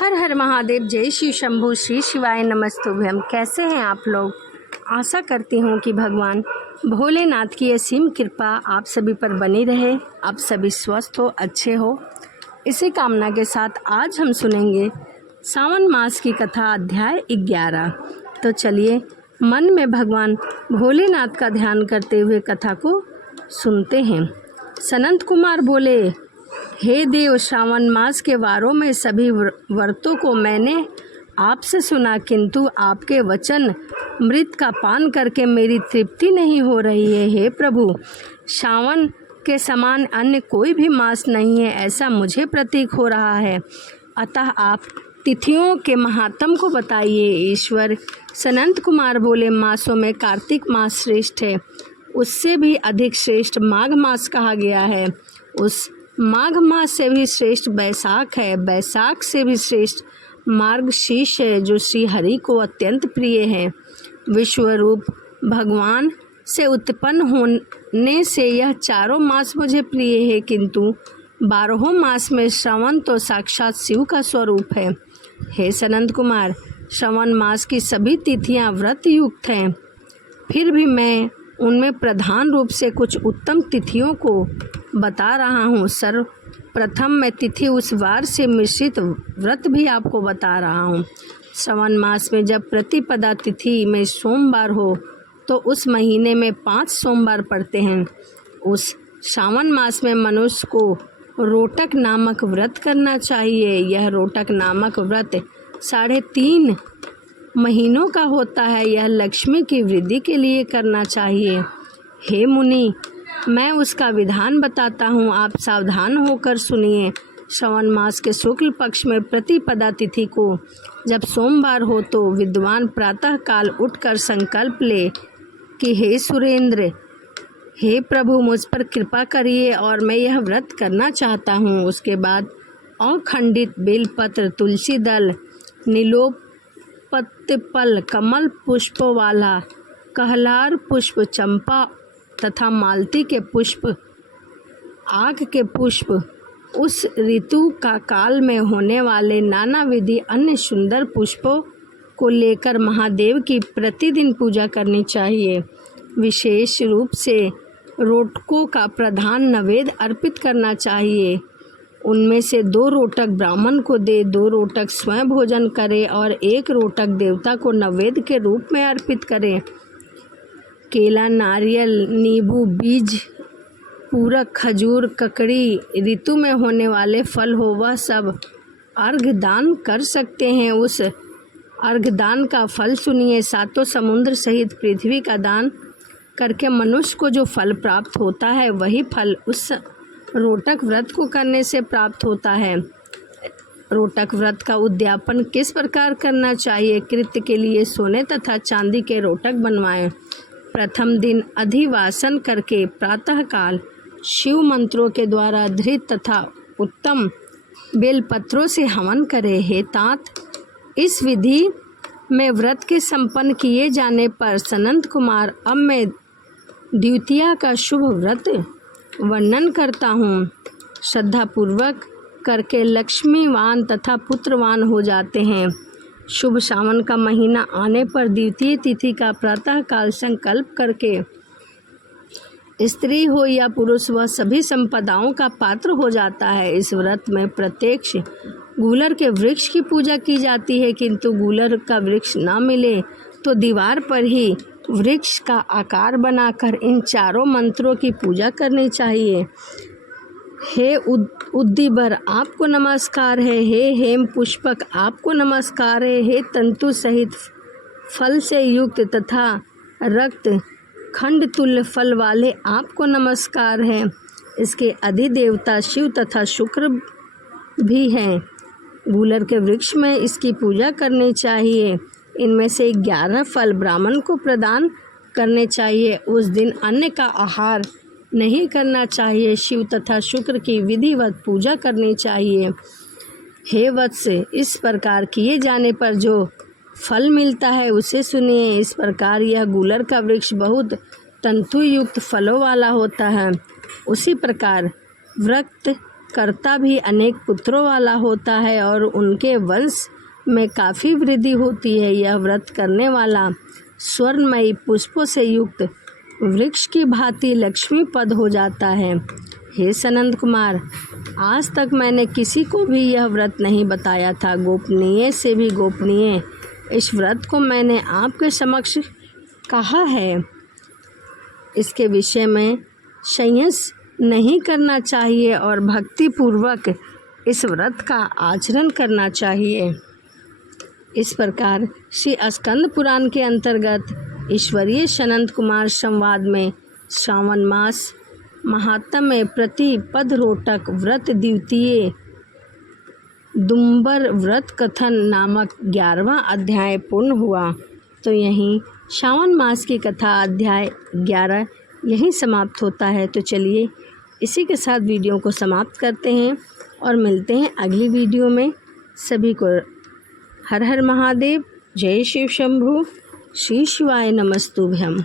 हर हर महादेव। जय श्री शंभू। श्री शिवाय नमस्तुभ्यम। कैसे हैं आप लोग? आशा करती हूँ कि भगवान भोलेनाथ की असीम कृपा आप सभी पर बनी रहे, आप सभी स्वस्थ हो, अच्छे हो। इसी कामना के साथ आज हम सुनेंगे सावन मास की कथा अध्याय 11। तो चलिए मन में भगवान भोलेनाथ का ध्यान करते हुए कथा को सुनते हैं। सनंत कुमार बोले, हे देव, श्रावण मास के वारों में सभी व्रतों को मैंने आपसे सुना, किंतु आपके वचन मृत का पान करके मेरी तृप्ति नहीं हो रही है। हे प्रभु, श्रावण के समान अन्य कोई भी मास नहीं है, ऐसा मुझे प्रतीक हो रहा है। अतः आप तिथियों के महात्म को बताइए। ईश्वर सनंत कुमार बोले, मासों में कार्तिक मास श्रेष्ठ है, उससे भी अधिक श्रेष्ठ माघ मास कहा गया है। उस माघ मास से भी श्रेष्ठ बैसाख है, बैसाख से भी श्रेष्ठ मार्गशीर्ष है, जो श्री हरि को अत्यंत प्रिय है। विश्वरूप भगवान से उत्पन्न होने से यह चारों मास मुझे प्रिय है, किंतु 12 मास में श्रवण तो साक्षात शिव का स्वरूप है। हे सनंत कुमार, श्रवण मास की सभी तिथियां व्रत युक्त हैं, फिर भी मैं उनमें प्रधान रूप से कुछ उत्तम तिथियों को बता रहा हूँ। सर्वप्रथम मैं तिथि उस वार से मिश्रित व्रत भी आपको बता रहा हूँ। श्रवण मास में जब प्रतिपदा तिथि में सोमवार हो तो उस महीने में 5 सोमवार पड़ते हैं। उस श्रावण मास में मनुष्य को रोटक नामक व्रत करना चाहिए। यह रोटक नामक व्रत 3.5 महीनों का होता है। यह लक्ष्मी की वृद्धि के लिए करना चाहिए। हे मुनि, मैं उसका विधान बताता हूँ, आप सावधान होकर सुनिए। श्रवण मास के शुक्ल पक्ष में प्रतिपदा तिथि को जब सोमवार हो तो विद्वान प्रातः काल उठकर संकल्प ले कि हे सुरेंद्र, हे प्रभु, मुझ पर कृपा करिए और मैं यह व्रत करना चाहता हूँ। उसके बाद अखंडित बेलपत्र, तुलसी दल, नीलोपत्पल, कमल पुष्प वाला, कहलार पुष्प, चंपा तथा मालती के पुष्प, आग के पुष्प, उस ऋतु का काल में होने वाले नाना विधि अन्य सुंदर पुष्पों को लेकर महादेव की प्रतिदिन पूजा करनी चाहिए। विशेष रूप से रोटकों का प्रधान नैवेद्य अर्पित करना चाहिए। उनमें से 2 रोटक ब्राह्मण को दे, 2 रोटक स्वयं भोजन करे और 1 रोटक देवता को नैवेद्य के रूप में अर्पित करें। केला, नारियल, नींबू, बीज, पूरक, खजूर, ककड़ी, ऋतु में होने वाले फल हो, वह सब अर्घ्य दान कर सकते हैं। उस अर्घ्य दान का फल सुनिए। 7 समुद्र सहित पृथ्वी का दान करके मनुष्य को जो फल प्राप्त होता है, वही फल उस रोटक व्रत को करने से प्राप्त होता है। रोटक व्रत का उद्यापन किस प्रकार करना चाहिए? कृत्य के लिए सोने तथा चांदी के रोटक बनवाएं। प्रथम दिन अधिवासन करके प्रातःकाल शिव मंत्रों के द्वारा धृत तथा उत्तम बेलपत्रों से हवन करें। हे तात, इस विधि में व्रत के संपन्न किए जाने पर सनंत कुमार, अब मैं द्वितीया का शुभ व्रत वर्णन करता हूँ। श्रद्धापूर्वक करके लक्ष्मीवान तथा पुत्रवान हो जाते हैं। शुभ श्रावण का महीना आने पर द्वितीय तिथि का प्रातःकाल संकल्प करके स्त्री हो या पुरुष, वह सभी संपदाओं का पात्र हो जाता है। इस व्रत में प्रत्यक्ष गूलर के वृक्ष की पूजा की जाती है, किंतु गूलर का वृक्ष न मिले तो दीवार पर ही वृक्ष का आकार बनाकर इन 4 मंत्रों की पूजा करनी चाहिए। हे उद्दीबर, आपको नमस्कार है। हे हेम पुष्पक, आपको नमस्कार है। हे तंतु सहित फल से युक्त तथा रक्त खंड तुल्य फल वाले, आपको नमस्कार है। इसके अधिदेवता शिव तथा शुक्र भी हैं। गूलर के वृक्ष में इसकी पूजा करनी चाहिए। इनमें से 11 फल ब्राह्मण को प्रदान करने चाहिए। उस दिन अन्न का आहार नहीं करना चाहिए। शिव तथा शुक्र की विधिवत पूजा करनी चाहिए। हे वत्स, इस प्रकार किए जाने पर जो फल मिलता है उसे सुनिए। इस प्रकार यह गूलर का वृक्ष बहुत तंतु युक्त फलों वाला होता है। उसी प्रकार व्रत कर्ता भी अनेक पुत्रों वाला होता है और उनके वंश में काफ़ी वृद्धि होती है। यह व्रत करने वाला स्वर्णमयी पुष्पों से युक्त वृक्ष की भांति लक्ष्मीपद हो जाता है। हे सनंद कुमार, आज तक मैंने किसी को भी यह व्रत नहीं बताया था। गोपनीय से भी गोपनीय इस व्रत को मैंने आपके समक्ष कहा है। इसके विषय में संयम नहीं करना चाहिए और भक्ति पूर्वक इस व्रत का आचरण करना चाहिए। इस प्रकार श्री स्कंद पुराण के अंतर्गत ईश्वरीय सनंद कुमार संवाद में श्रावण मास महात्म्य में प्रतिपद रोटक व्रत द्वितीय दुम्बर व्रत कथन नामक 11वां अध्याय पूर्ण हुआ। तो यहीं श्रावण मास की कथा अध्याय 11 यहीं समाप्त होता है। तो चलिए इसी के साथ वीडियो को समाप्त करते हैं और मिलते हैं अगली वीडियो में। सभी को हर हर महादेव, जय शिव शंभु, श्री शिवाय नमस्तुभ्यम।